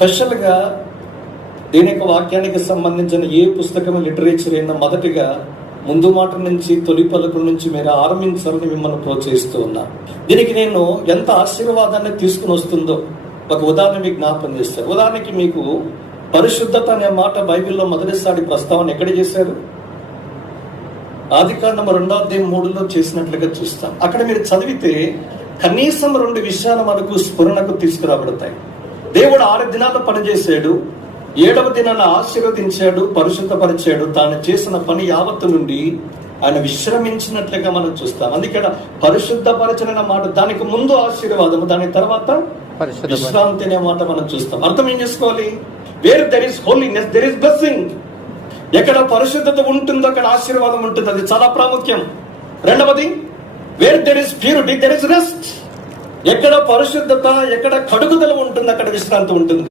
స్పెషల్గా దీని యొక్క వాక్యానికి సంబంధించిన ఏ పుస్తకం లిటరేచర్ అయినా మొదటిగా ముందు మాట నుంచి తొలి పలుకుల నుంచి మీరు ఆరంభించాలని మిమ్మల్ని ప్రోత్సహిస్తూ ఉన్నా. దీనికి నేను ఎంత ఆశీర్వాదాన్ని తీసుకుని వస్తుందో ఒక ఉదాహరణ మీకు జ్ఞాపకం చేస్తారు. ఉదాహరణకి మీకు పరిశుద్ధత అనే మాట బైబిల్లో మొదటిసారి ప్రస్తావన ఎక్కడ చేశారు? ఆదికాండం 2:3 చేసినట్లుగా చూస్తాం. అక్కడ మీరు చదివితే కనీసం 2 విషయాలు మనకు స్ఫురణకు తీసుకురాబడతాయి. దేవుడు 6 దినాలు పనిచేశాడు, 7వ దినాన్ని ఆశీర్వదించాడు, పరిశుద్ధపరిచాడు. తాను చేసిన పని యావత్తు నుండి ఆయన విశ్రమించినట్లుగా మనం చూస్తాం. అందుకే పరిశుద్ధపరచన మాట, దానికి ముందు ఆశీర్వాదము, దాని తర్వాత విశ్రాంతి అనే మాట మనం చూస్తాం. అర్థం ఏం చేసుకోవాలి? Where there is holiness there is blessing. ఎక్కడ పరిశుద్ధత ఉంటుందో అక్కడ ఆశీర్వాదం ఉంటుంది. అది చాలా ప్రాముఖ్యం. రెండవది, where there is purity there is rest. ఎక్కడ పరిశుద్ధత, ఎక్కడ కడుగుదల ఉంటుంది అక్కడ విశ్రాంతి ఉంటుంది.